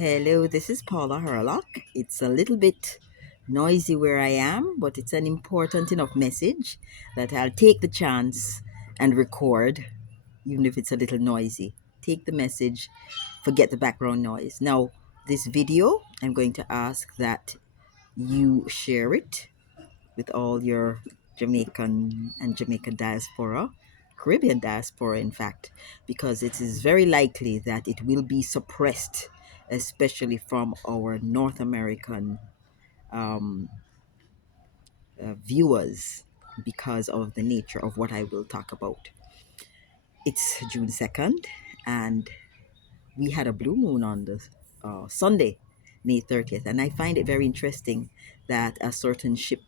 Hello, this is Paula Herlock. It's a little bit noisy where I am, but it's an important enough message that I'll take the chance and record, even if it's a little noisy. Take the message, forget the background noise. Now, this video, I'm going to ask that you share it with all your Jamaican and Jamaican diaspora, Caribbean diaspora, in fact, because it is very likely that it will be suppressed, especially from our North American um, viewers, because of the nature of what I will talk about. It's June 2nd, and we had a blue moon on the Sunday, May 30th, and I find it very interesting that a certain ship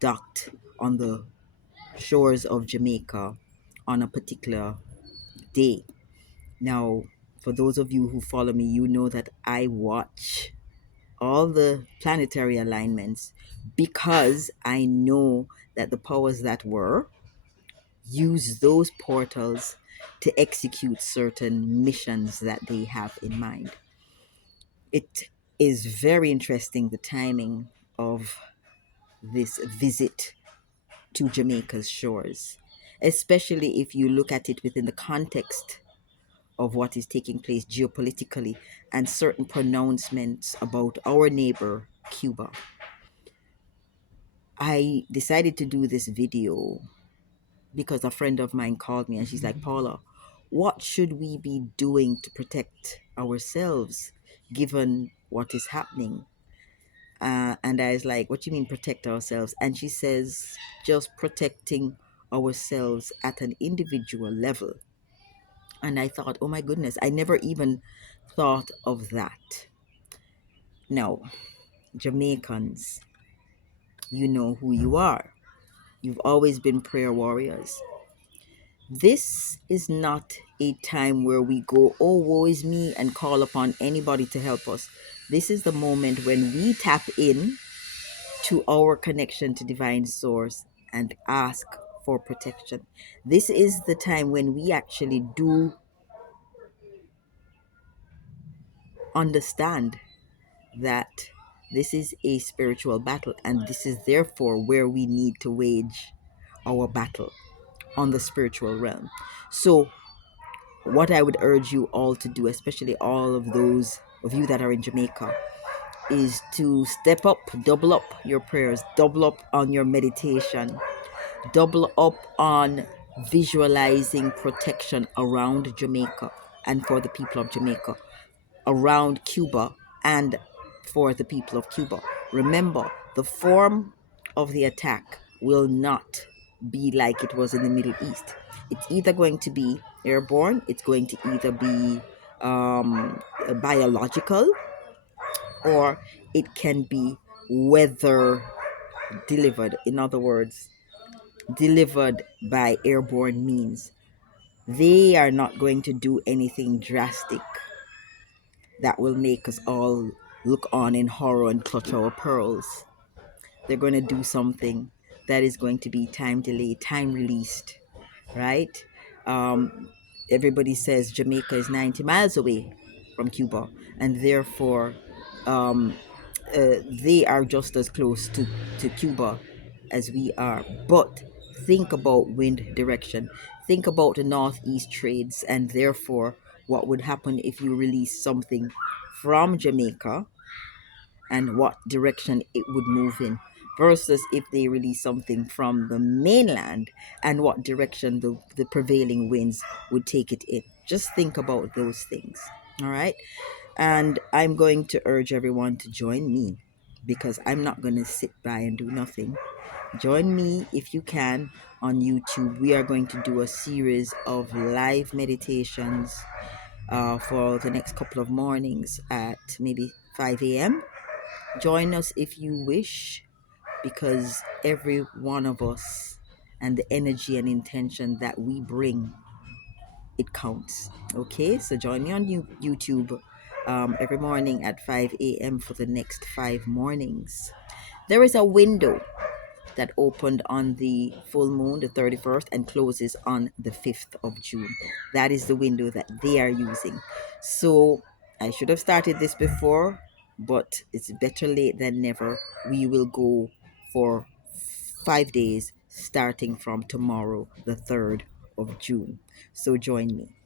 docked on the shores of Jamaica on a particular day. Now, for those of you who follow me, you know that I watch all the planetary alignments because I know that the powers that were use those portals to execute certain missions that they have in mind. It is very interesting the timing of this visit to Jamaica's shores, especially if you look at it within the context of what is taking place geopolitically and certain pronouncements about our neighbor, Cuba. I decided to do this video because a friend of mine called me and she's like, Paula, what should we be doing to protect ourselves given what is happening? And I was like, what do you mean protect ourselves? And she says, just protecting ourselves at an individual level. And I thought, oh my goodness, I never even thought of that. Now, Jamaicans, you know who you are. You've always been prayer warriors. This is not a time where we go, oh, woe is me, and call upon anybody to help us. This is the moment when we tap in to our connection to divine source and ask for protection. This is the time when we actually do understand that this is a spiritual battle, and this is therefore where we need to wage our battle on the spiritual realm. So, what I would urge you all to do, especially all of those of you that are in Jamaica, is to step up, double up your prayers, double up on your meditation, double up on visualizing protection around Jamaica and for the people of Jamaica, around Cuba and for the people of Cuba. Remember, the form of the attack will not be like it was in the Middle East. It's either going to be airborne, it's going to either be biological, or it can be weather delivered. In other words, delivered by airborne means. They are not going to do anything drastic that will make us all look on in horror and clutch our pearls. They're going to do something that is going to be time delayed, time released, right? Um, Everybody says Jamaica is 90 miles away from Cuba, and therefore um, they are just as close to Cuba as we are. But think about wind direction. Think about the northeast trades, and therefore what would happen if you release something from Jamaica and what direction it would move in versus if they release something from the mainland and what direction the prevailing winds would take it in. Just think about those things. All right. And I'm going to urge everyone to join me because I'm not going to sit by and do nothing. Join me if you can on YouTube. We are going to do a series of live meditations for the next couple of mornings at maybe 5 a.m. Join us if you wish, because every one of us and the energy and intention that we bring, it counts. Okay, so join me on YouTube every morning at 5 a.m. for the next 5 mornings. There is a window that opened on the full moon, the 31st, and closes on the 5th of June. That is the window that they are using. So I should have started this before, but it's better late than never. We will go for 5 days starting from tomorrow, the 3rd of June. So join me.